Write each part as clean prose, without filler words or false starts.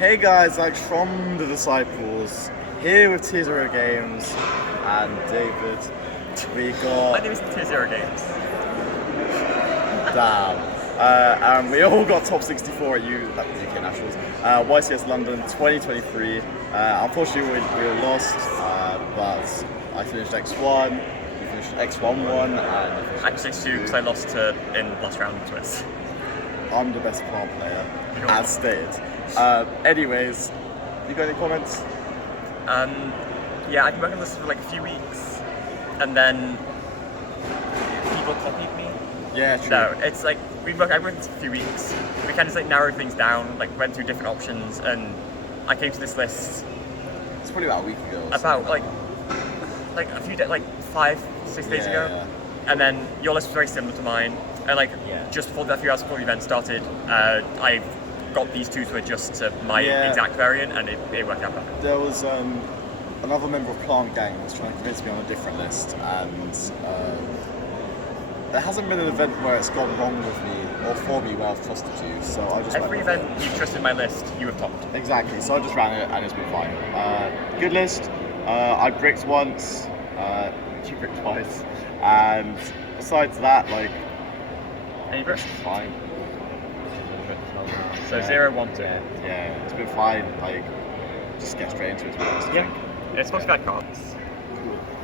Hey guys, Alex from the Disciples, here with Tier Zero Games and David. We got... My name is Tier Zero Games. Damn. And we all got top 64 at UK Nationals. YCS London 2023. Unfortunately, we all lost, but I finished X1, we finished X1-1, and I'm 6-2 because I lost in last round to Swiss. I'm the best plant player, as stated. Anyways, you got any comments? Yeah, I've been working on this for like a few weeks, and then people copied me. Yeah, true. No, it's like I worked on this for a few weeks. We kind of like narrowed things down, like went through different options, and I came to this list. It's probably about a week ago. About like a few days, like 5-6 days ago, yeah. And then your list was very similar to mine. And just before a few hours before the event started, I got these two to adjust to my exact variant, and it worked out perfect. There was another member of Plant Gang was trying to convince me on a different list, and there hasn't been an event where it's gone wrong with me or for me where I've trusted you. So I just every event you trusted my list, you have topped. Exactly. So I just ran it, and it's been fine. Good list. I bricked once. You bricked twice, and besides that, like. Any bricks? Fine. So 0-1-2. Yeah, it's been fine. Like, just get straight into it. To be honest, yeah, it's supposed to be 5 cards.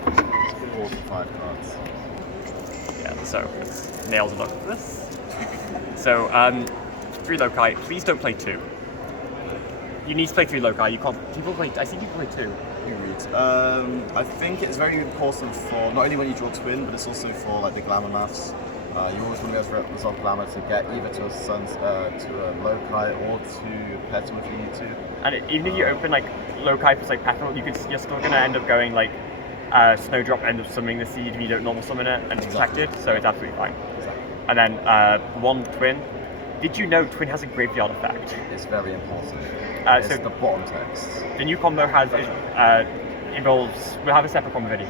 It's been more than 5 cards. Yeah, so it's nails and luck for this. So 3 loci. Please don't play 2. You need to play 3 loci. You can't. People play. I see people play 2. I think it's very important for not only when you draw twin, but it's also for like the glamour maths. You always want to be able to resolve glamour to get either to a loci or to petal if you need to. And even if you open like loci plus like petal, you're still going to end up going like snowdrop, end up summoning the seed if you don't normal summon it, and it's protected, so it's absolutely fine. Exactly. And then 1 twin. Did you know twin has a graveyard effect? It's very important. It's so the bottom text. The new combo has involves. We'll have a separate combo video.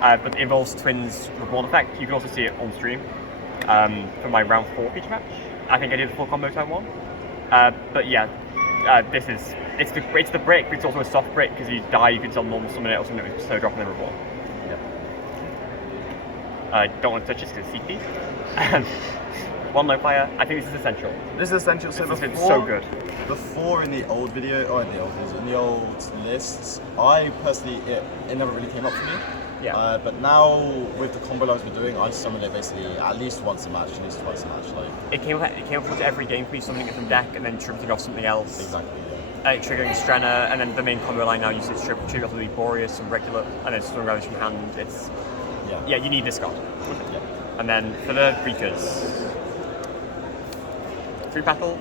But it involves twins reborn effect. You can also see it on stream. For my round 4 feature match. I think I did a full combo turn 1. But yeah, it's the break, but it's also a soft break because you die, you can still normal summon it or something with so drop and then reborn. Yep. I don't want to touch this because it's CP. 1 low fire. I think this is essential. This is essential. So this has been so good. Before in the old video, or in the old lists, I personally it never really came up for me. Yeah. But now with the combo lines we're doing, I summon it basically at least once a match, at least twice a match. Like it came up to every game for me, summoning it from deck and then tripping off something else. Exactly. Triggering Strenna, and then the main combo line now uses trigger off the Boreas and regular, and then Storm Ravage from hand. It's yeah, you need this card. Yeah. And then for the Rikas, 3 petal.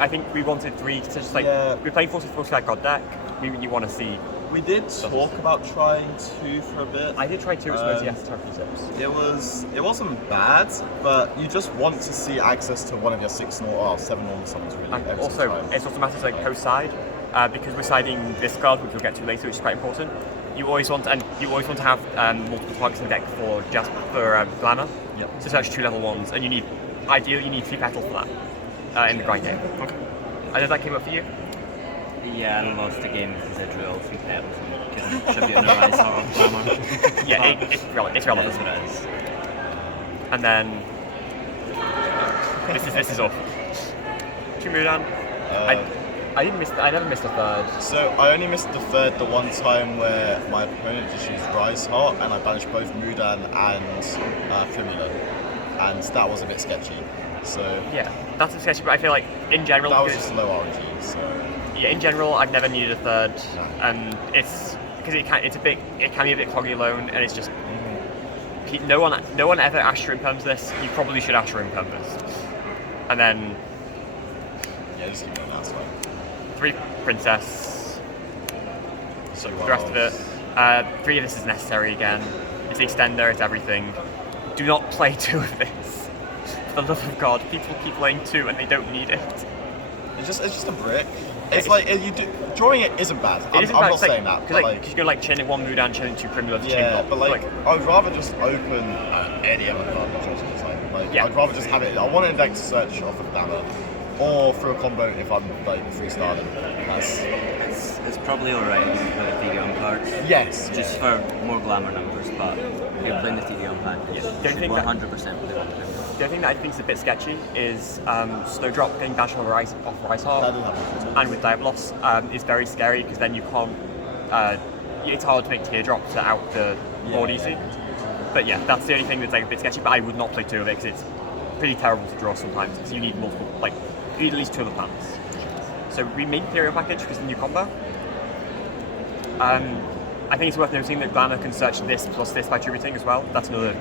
I think we wanted 3 to just like we're playing 44 god deck. You want to see. We did talk about trying 2 for a bit. I did try 2 as yes, turkey zips. It wasn't bad, but you just want to see access to one of your 7 normal summons really. And also, it's also matters like post side, because we're siding this card, which we'll get to later, which is quite important. You always want to have multiple targets in the deck for glamour. Yep. So it's actually 2 level 1s, and ideally you need 3 petal for that in the grind game. Okay. I know that came up for you. Yeah, I lost the game because I drew all 3 petals and couldn't tribute in the rise of glamour. Yeah, it's relevant. That's what it is. And then this is awful. Mudan. I never missed a 3rd. So I only missed the 3rd the one time where my opponent just used Rise Heart and I banished both Mudan and Fimula, and that was a bit sketchy. So yeah, that's a sketchy, but I feel like in general that was just low RNG. So yeah, in general I've never needed a 3rd, no. And it's because it can be a bit cloggy alone, and it's just no one ever Asher imperms this. You probably should Asher imperm this, and then just keep going last one. 3 princess. So the rest of it. 3 of this is necessary again. It's the extender. It's everything. Do not play 2 of this. For the love of God, people keep playing 2 and they don't need it. It's just a brick. It's like drawing it isn't bad. I'm not saying that. Because you go like chaining 1 Mudan, chaining 2 Primula. Yeah, but I would rather just open any other card. I'd rather just have it. I want an deck to search off of Glamour. or through a combo if I'm like freestyling. It's probably alright if you put Ethereum cards. Yes. Just for more glamour numbers, but if you're playing the Ethereum package, Don't you think 100% play one. The other thing that I think is a bit sketchy is Snowdrop getting dashed off Rise That Heart, doesn't happen. and with Diabolos is very scary because then you can't. It's hard to make Teardrop to out the board easy. But yeah, that's the only thing that's like a bit sketchy. But I would not play two of it because it's pretty terrible to draw sometimes. Because you need multiple, like you need at least two of the plants. So we made the Ethereum package because the new combo. I think it's worth noting that Glamour can search this plus this by tributing as well. That's another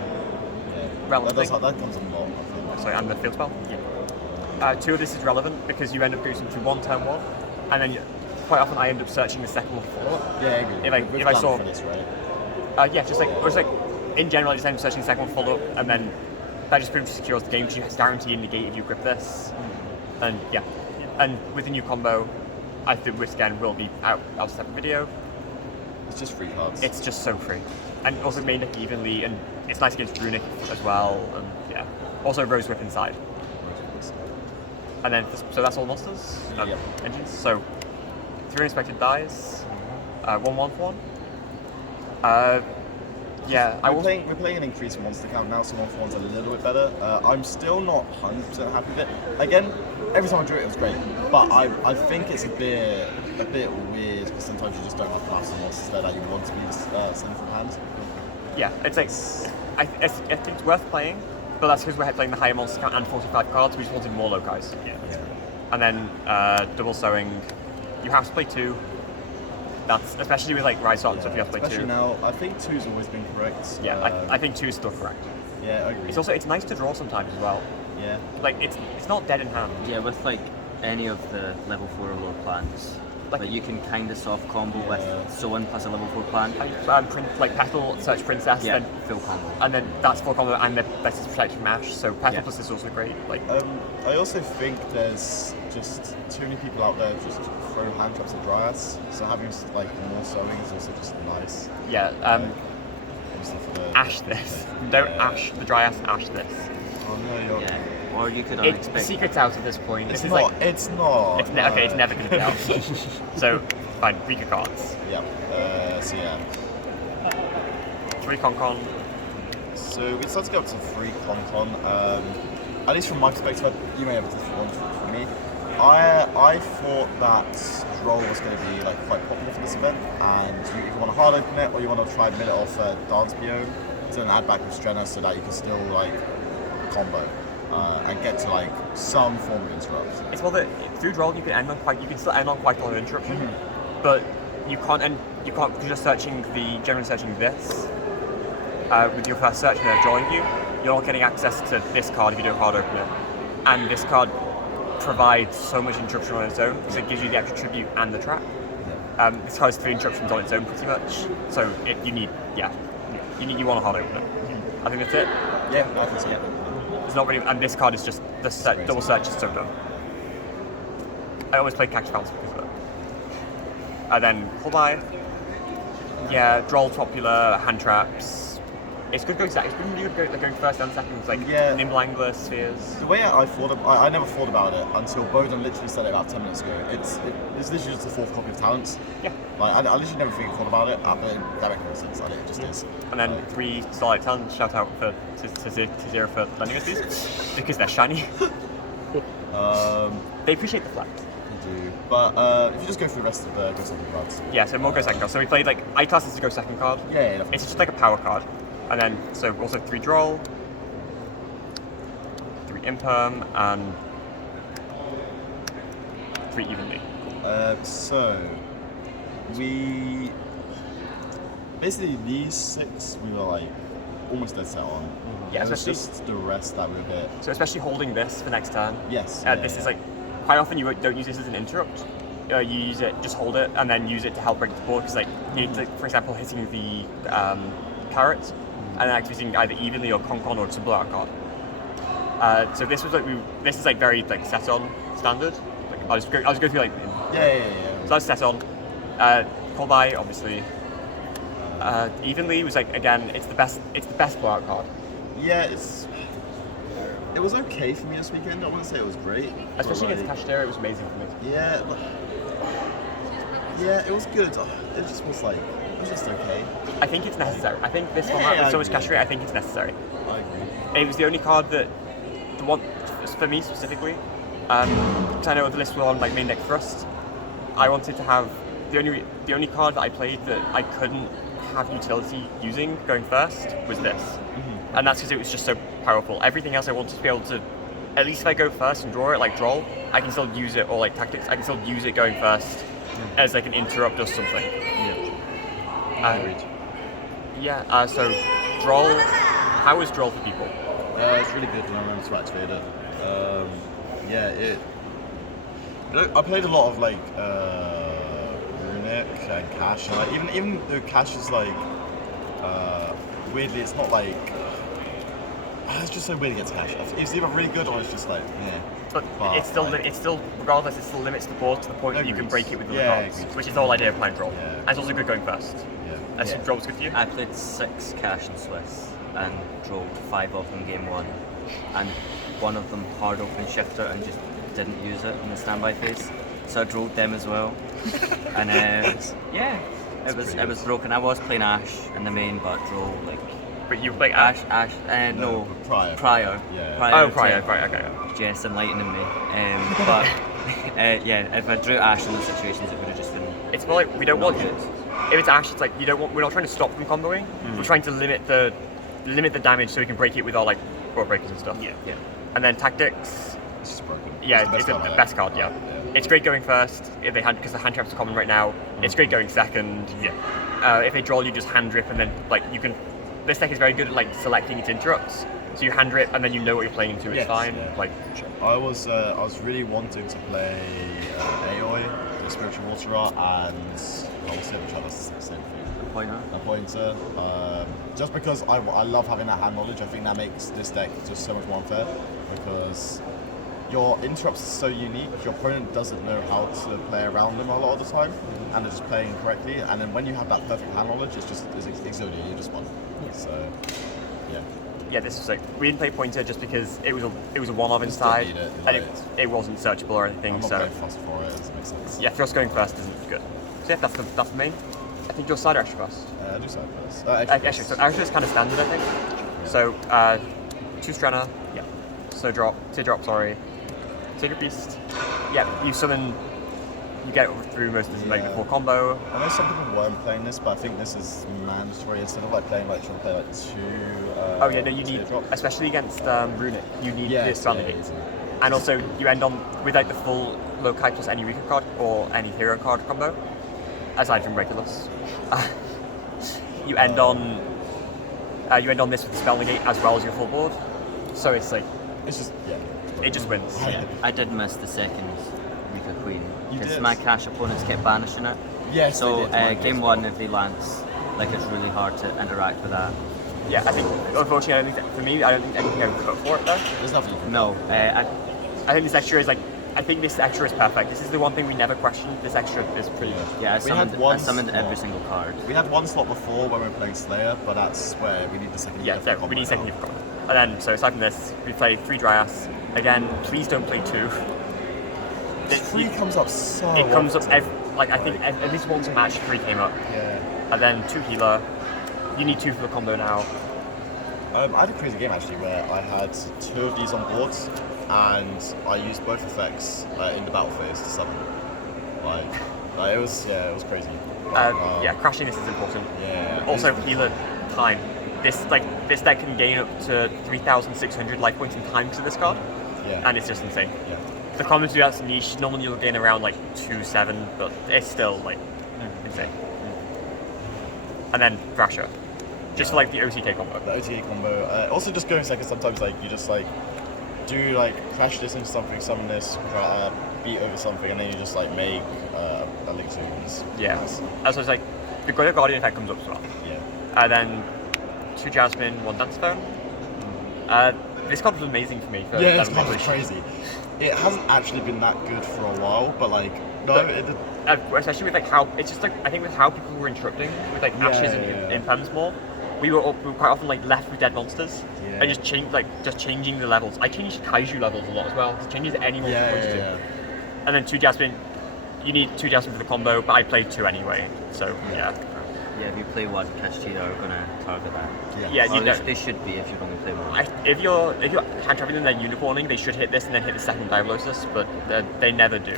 relevant thing. That comes a lot. I think. Sorry, and the field spell. Yeah. Two of this is relevant because you end up boosting to one turn one, and then quite often I end up searching the second one for. Yeah, I agree. If I saw, for this, right? yeah, just like in general, I just end up searching the second one follow up, and then that just pretty much secures the game because you guarantee in negate if you grip this, and yeah, and with the new combo, I think which again will be out of a separate video. It's just free cards. It's just so free, and also made up evenly, and it's nice against Runic as well, and yeah. Also Rose Whip inside. And then, so that's all monsters? Yep. Engines. So, 3 unexpected dies, 1/1 for 1. Yeah, We're playing an increased monster count now, so 1/1's a little bit better. I'm still not 100% happy with it. Again, every time I drew it, it was great, but I think it's a bit weird because sometimes you just don't have enough monsters there that you want to be sending from hand. Yeah, it's like I think it's worth playing, but that's because we're playing the higher monster count and 45 cards. We just wanted more locais. Yeah. And then double sewing, you have to play 2. That's especially with like Rise Art and stuff. You have to play 2. Especially now, I think 2's always been correct. Yeah, I think 2 is still correct. Yeah, I agree. It's nice to draw sometimes as well. Yeah. Like it's not dead in hand. Yeah, with like any of the level 4 or lower plans, like you can kind of soft combo with Soin plus a level 4 plan. Like Petal, Search Princess, then full combo. And then that's full combo, and the best is protected from Ash. So Petal plus is also great. Like I also think there's just too many people out there just throw hand traps at Dryas. So having like more sewing is also just nice. Yeah. Obviously for the Ash this. Don't Ash the Dryas. Ash this. Oh no, Yeah. Or you could The unexpect. secret's out at this point. It's This not. is like It's not. it's okay. It's never going to be out. So fine. Rikka cards. Yeah. So yeah. 3 Concon. So we decided to go up to 3 Concon. At least from my perspective, you may have a different one from me. I thought that Droll was going to be like quite popular for this event, and you either want to hard open it or you want to try and mill it off Dance Biome to then add back with Strenna so that you can still like combo and get to like some form of interrupt. It's more that through Droll you can still end on quite a lot of interruption, but you can't because you're just generally searching this with your first search and they're drawing you. You're not getting access to this card if you don't hard open it, and this card provides so much interruption on its own because it gives you the extra tribute and the trap. This card has 3 interruptions on its own pretty much, so you want to hard open it. I think that's it. Yeah, I think so. It's not really, and this card is just double search is so dumb. I always play Cactus Bounce because of it. And then pull by. Yeah, Droll popular, hand traps. It's good going second. It's been really good going first and second. Like nimble angler spheres. The way I never thought about it until Bowden literally said it about 10 minutes ago. It's literally just the 4th copy of Talents. Yeah. Like I literally never thought about it, but that makes no sense. It just is. And then 3 Starlight Talents. Shout out to Zero for lending us these because they're shiny. They appreciate the flag. They do. But if you just go through the rest of the Go Second cards. Yeah, so more Go Second cards. So we played like I-Class is to Go Second card. Yeah, definitely. It's just like a power card. And then, so also 3 Droll, 3 Imperm, and 3 Evenly. So, we... Basically, these 6, we were like almost dead set on. Yeah, and it's especially... just the rest that we were a bit... So especially holding this for next turn. Yes. This is like, quite often you don't use this as an interrupt. You use it, just hold it, and then use it to help break the board, because like, you need to, for example, hitting the carrot, and then activating either Evenly or Concon or some blowout card. So this was like this is like very like set on standard. Like I'll just go through like Yeah. So that's set on. Call by obviously. Evenly was like again it's the best blowout card. Yeah, it's... It was okay for me this weekend. I wouldn't say it was great. Especially but, against Tashdare, it was amazing for me. Yeah, it was good. It just was like, it was just okay. I think it's necessary. I think this format with so much cash rate, I think it's necessary. I agree. It was the only card that, the one, for me specifically, because I know the list were on like main deck thrust, I wanted to have, the only card that I played that I couldn't have utility using going first was this. Mm-hmm. And that's because it was just so powerful. Everything else I wanted to be able to, at least if I go first and draw it, like draw, I can still use it, or like tactics, I can still use it going first as like an interrupt or something. Yeah. So draw, how is draw for people? It's really good when I remember to activate it. I played a lot of like Runic and Cash, and like, even though Cash is like weirdly, it's not like it's just so weird against Cash. It's either really good or it's just like yeah. But it's still regardless, it still limits the board to the point that you can break it with the cards, which is the whole idea of playing draw. Yeah. And it's also good going first. Yeah. So draw was good for you. I played 6 Cash and Swiss and drew 5 of them game 1, and one of them hard open shifter and just didn't use it in the standby phase, so I drew them as well. And it was broken. I was playing Ash in the main, but drew like. But you play Ash? No, Prior. Yeah. Prior, okay. Jess enlightening me. But if I drew Ash in those situations, it would have just been. It's more like we don't want. good. If it's Ash, it's like we're not trying to stop from comboing. We're trying to limit the damage so we can break it with our like board breakers and stuff. Yeah. And then tactics. It's just broken. Yeah, it's the best card. Yeah. It's great going first if they because the hand traps are common right now. It's great going second. Yeah. If they draw, you just hand rip and then like you can. This deck is very good at like selecting its interrupts. So you hand rip and then you know what you're playing into. It's fine. Yeah. Like I was really wanting to play Aoi, the Spiritual Water Art, and I was which that's the same thing. A pointer. Just because I love having that hand knowledge. I think that makes this deck just so much more unfair because your interrupts are so unique. Your opponent doesn't know how to play around them a lot of the time, and they're just playing incorrectly. And then when you have that perfect hand knowledge, it's Exodia. You just won. So, yeah. Yeah, this was like we didn't play pointer just because it was a one-of inside, and it wasn't searchable or anything. I'm not so very fussed for it. Does it make sense? yeah, thrust going first isn't good. So yeah, that's the main. I think your side extra first. Do side first. Actually, so extra is kind of standard, I think. Yeah. So 2 Strenna. Yeah. So drop. Sorry. Sacred Beast. Yeah. You summon. You get through most of the like the full combo. I know some people weren't playing this, but I think this is mandatory instead of like playing like trying to play like 2. You need, drop. especially against Runic, you need this Validate. And also, you end on with like the full Lokai plus any Rikka card or any hero card combo, aside from Regulus. You end on this with the Spell Negate as well as your full board. So it's like It's just it just wins. I did miss the second Rikka Queen You because did? my Cash opponents kept banishing it. Yes. So they did. game 1, if they lance, like it's really hard to interact with that. Yeah, I think unfortunately, I don't think anything I would put for it though. There's nothing you can No, I think this extra is like. I think this extra is perfect. This is the one thing we never questioned. This extra is pretty good. yeah, We had I summoned every single card. We had one slot before when we were playing Slayer, but that's where we need the second. Yeah, so we need second year for combat. And then, so aside from this, we play 3 Dryas. Again, please don't play 2. 3 comes up so. It comes up often. I think at least once a match 3 came up. Yeah. And then 2 healer. You need 2 for the combo now. I had a crazy game actually where I had 2 of these on board, and I used both effects in the battle phase to summon. It was crazy. But, crashing this is important. Yeah. Also healer time. This deck can gain up to 3,600 life points in time to this card, Yeah. and it's just insane. Yeah. The common to that's niche. Normally you'll gain around like 2-7, but it's still like insane. And then Thrasher, just for like the OTK combo. The OTA combo. Also, just going second. Sometimes like you just like do like crash this into something, summon this, beat over something, and then you just like make elixirs. Yeah. Also, it's like the Greater Guardian effect comes up as well. Yeah. Then 2 Jasmine, 1 Dance Phone. This card was amazing for me. For Yeah, this 11 card was English. crazy. It hasn't actually been that good for a while, but like no, especially with like how it's just like I think with how people were interrupting with like Ashes and Imperms more, we were quite often like left with dead monsters and just changing the levels. I changed kaiju levels a lot as well. It changes any monster to. And then 2 Jasmine. You need 2 Jasmine for the combo, but I played 2 anyway. So yeah. Yeah, if you play one, Kashira are gonna target that. Yeah, or they should be if you only play one. If you're hand trapping them, they're unicorning. They should hit this and then hit the second Diablosis, but they never do.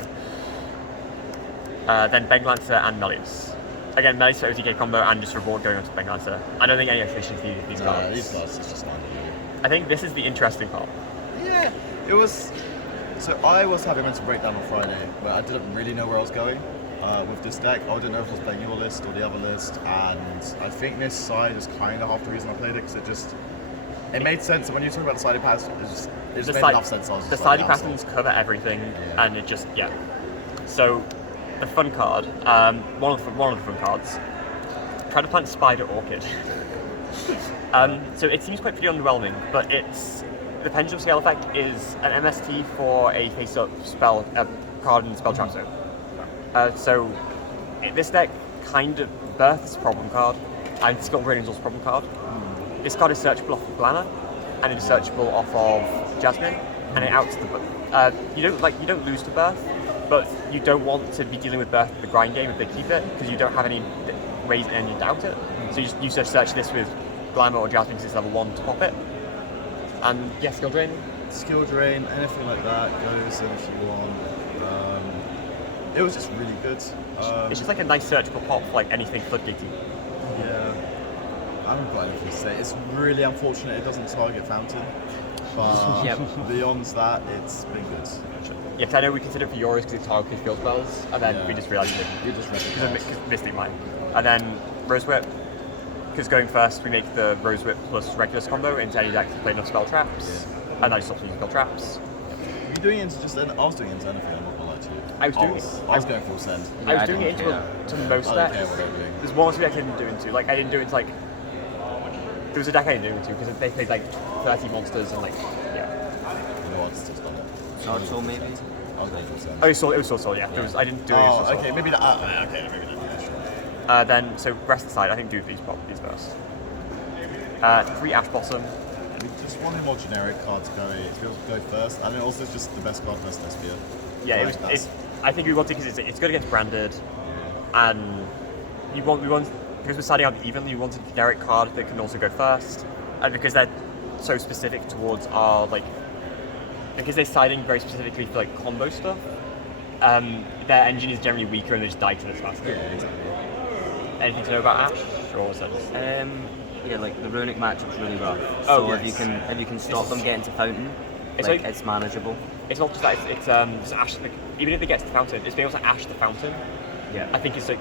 Then Benglancer and Melius. Again, Melius for OTK combo and just reward going onto Benglancer. I don't think any efficiency with these cards. These cards is just not good. I think this is the interesting part. Yeah, it was. So I was having a mental breakdown on Friday where I didn't really know where I was going with this deck. I didn't know if I was playing your list or the other list, and I think this side is kind of half the reason I played it, because it made sense. When you talk about the siding patterns, it just made enough sense. The siding patterns cover everything, and it just So the fun card, one of the fun cards, try to plant Spider Orchid. So it seems quite pretty underwhelming, but the Pendulum Scale effect is an MST for a face-up spell card in the Spell Trap Zone. So this deck kind of births a problem card, and Skull Brain is also a problem card. This card is searchable off of Glamour, and it is searchable off of Jasmine, and it outs the you don't lose to Birth, but you don't want to be dealing with Birth at the grind game if they keep it, because you don't have any ways and you doubt it. So you just search this with Glamour or Jasmine because it's level 1 to pop it. And Skill Drain? Skill Drain, anything like that goes in if you want. It was just really good. It's just like a nice searchable pop for like anything floodgatey. Yeah. I haven't got anything to say. It's really unfortunate it doesn't target Fountain. But beyond that, it's been good. Yeah, because I know we considered for yours because it targeted field spells, and then we just realised it didn't. We just because Mystic Mine. And then Rose Whip, because going first, we make the Rose Whip plus Regulus combo into any deck to play enough spell traps, and I stopped using spell traps. Were you doing it into just I was doing it into anything, I'm not gonna lie to you. I was going full send. I was doing it into most decks. I don't care what they're doing. There's one or two decks I didn't do into. Like, I didn't do it into, like... There was a deck I didn't do it into, because they played, like, 30 monsters and, like, You know what, it's just done it. Naruto maybe? I was going full send. Oh, it was Soul, yeah. I didn't do it into Soul. Okay, maybe that. Maybe that. Then, so rest of the side, I think do these first. 3 Ash Blossom. We just wanted more generic cards go first, and it also is just the best card versus Despia. Yeah, I think we want it because it's good against Branded, and we want because we're starting out evenly. We want a generic card that can also go first, and because they're so specific towards our because they're siding very specifically for like combo stuff. Their engine is generally weaker, and they just die to this faster. Yeah, exactly. Anything to know about Ash, or was that just... Yeah, like the runic matchup's really rough. Oh, so yes. if you can stop them getting to Fountain, it's manageable. It's not just that, it's Ash, like, even if they get to the Fountain, it's being able to Ash the Fountain. Yeah. I think it's like,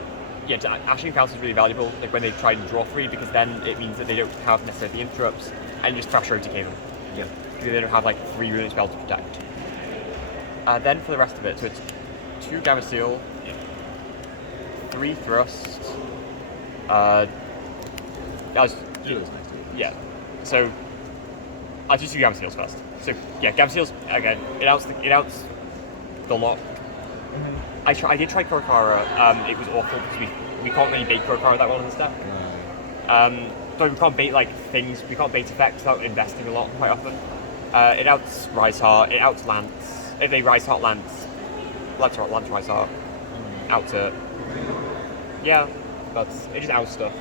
Ashing Fountain is really valuable, like when they try and draw 3, because then it means that they don't have necessarily the interrupts, and you just thrash OTK them. Yeah. Because they don't have like 3 runic spells to protect. Then for the rest of it, so it's 2 Gamma Seal, 3 Thrust, yeah. So I'll just do Gamma Seals first. So yeah, Gamma Seals again. It outs the lot. I did try Korokara. It was awful because we can't really bait Korokara that well in this deck. So we can't bait like things. We can't bait effects without investing a lot quite often. It outs Rise Heart. It outs Lance. If they Rise Heart Lance Rise Heart. Out it. Yeah, it just outs stuff.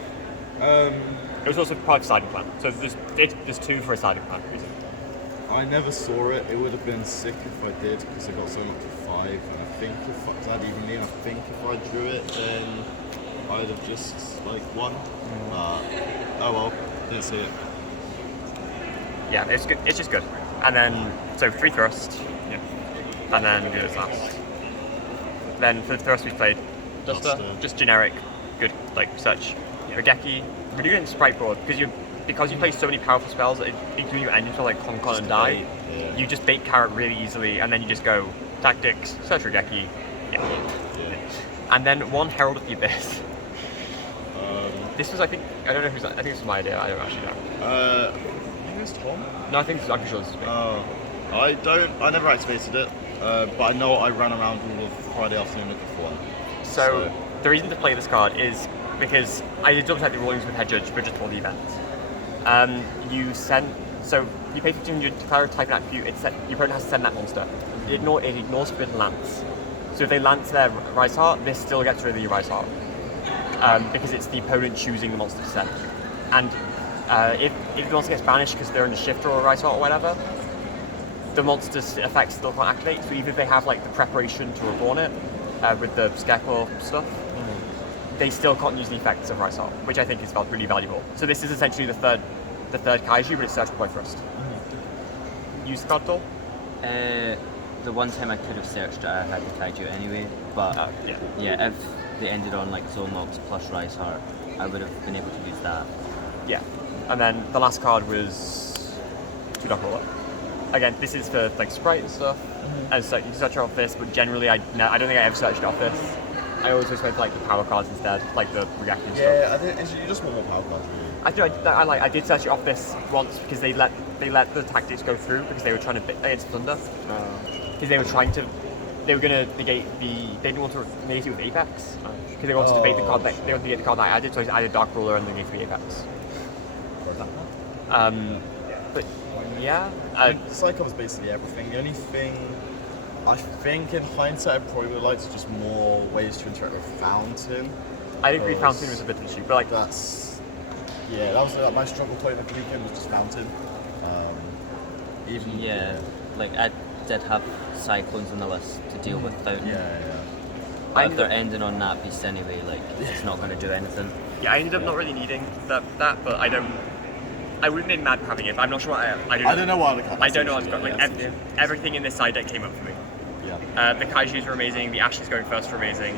It was also part of siding plan, so there's 2 for a siding plan reason. I never saw it. It would have been sick if I did, because I got so much to 5, and I think if I drew it, then I'd have just won. Oh well, didn't see it. Yeah, it's good. It's just good. And then 3 Thrust, and then do this last. Then for the Thrust we played just generic, good search. Regeki. We're doing Sprite Board because you play so many powerful spells, including your engine spell like Concon and Die. You just bait Carrot really easily, and then you just go Tactics, Search Regeki. And then 1 Herald of the Abyss. This was, I think this was my idea. I don't actually know. I think it was Tom. No, I'm pretty sure this is me. I never activated it, but I know I ran around all of Friday afternoon looking for one. So the reason to play this card is because I did double check the rulings with Head Judge, but just before the event. You pay 1500 to declare a type and attribute. Your opponent has to send that monster. It ignores forbidden lance. So if they lance their Rise Heart, this still gets rid of the Rise Heart. Because it's the opponent choosing the monster to send. And if the monster gets banished because they're in a shifter or a Rise Heart or whatever, the monster's effects still can't activate. So even if they have like the preparation to reborn it with the Scarecrow stuff, they still can't use the effects of Rise Heart, which I think is really valuable. So this is essentially the third Kaiju, but it's searchable by first. Use the card at all? The one time I could have searched it, I had the Kaiju anyway. But yeah, if they ended on like Zone Locks plus Rise Heart, I would have been able to use that. Yeah, and then the last card was 2 Dark Roller. Again, this is for like Sprite and stuff, and so you can search it off this, but generally I don't think I ever searched it off this. I always just went for like the power cards instead, like the reacting stuff. Yeah, I think you just want more power cards really. I did search it off this once because they let the tactics go through because they were trying to beat against Thunder. Because they were going to negate they didn't want to negate it with Apex because they wanted to debate the card that I added, so I added Dark Ruler and then negated the Apex. But yeah, Psycho was basically everything. The only thing I think in hindsight I probably would have liked just more ways to interact with Fountain. I agree Fountain was a bit of an issue, but like that was like, my struggle point of the weekend was just Fountain. Like I did have Cyclones on the list to deal with Fountain. But if they're ending on that beast anyway, like it's not going to do anything. Yeah, I ended up not really needing that, but I wouldn't be mad having it. But I'm not sure. I don't know what it's got. Like everything in this side deck came up for me. Yeah. The Kaijus were amazing. The Ashes going first were amazing.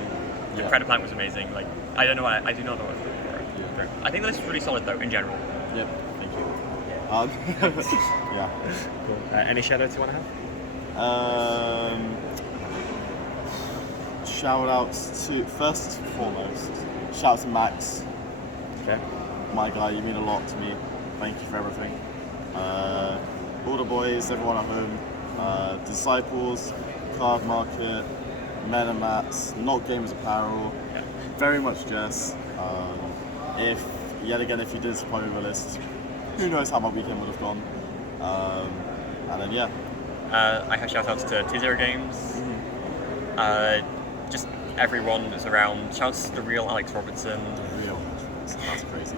The Predator Plant was amazing. Like I do not know what I'm looking for. Yeah. I think the list is really solid though in general. Yep. Thank you. Yeah. Cool. Any shoutouts you want to have? Shout outs to first and foremost. Shout out to Max. Okay. My guy, you mean a lot to me. Thank you for everything. All the boys, everyone at home, Disciples, Card Market, Men and Mats, Not Gamers Apparel, very much Jess. If you did disappoint with the list, who knows how my weekend would have gone. And then I have shout outs to T0 Games. Just everyone that's around. Shouts to the real Alex Robertson. The real. That's crazy.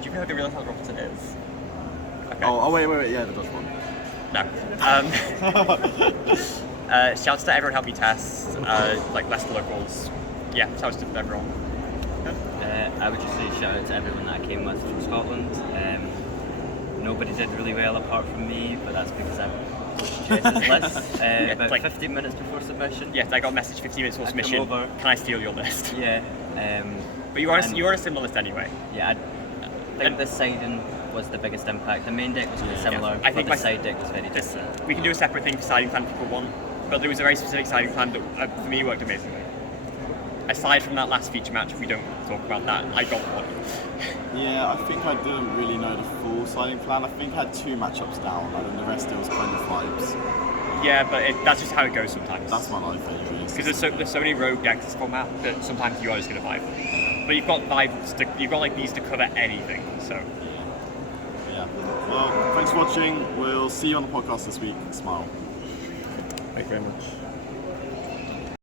Do you know who the real Alex Robertson is? Okay. Oh, wait, yeah, the Dutch one. No. Shouts to everyone helping me test, like Leicester locals. Yeah, shouts to everyone. I would just say shout out to everyone that I came with from Scotland. Nobody did really well apart from me, but that's because I pushed Jess's list about like 15 minutes before submission. Yes, I got a message 15 minutes before submission. Over. Can I steal your list? Yeah. But you are a similar list anyway. Yeah, I think the siding was the biggest impact. The main deck was really similar, I think but the side deck was very different. We can do a separate thing for siding plan if people want, but there was a very specific siding plan that for me worked amazingly. Aside from that last feature match, if we don't talk about that, I got one. Yeah, I think I didn't really know the full siding plan. I think I had 2 matchups down, and then the rest it was kind of vibes. Yeah, but that's just how it goes sometimes. That's my life anyway. Because there's so many rogue decks in this format that sometimes you are just going to vibe. But you've got vibes, you've got like these to cover anything, so. Yeah. Well, thanks for watching. We'll see you on the podcast this week. Smile. Thank you very much.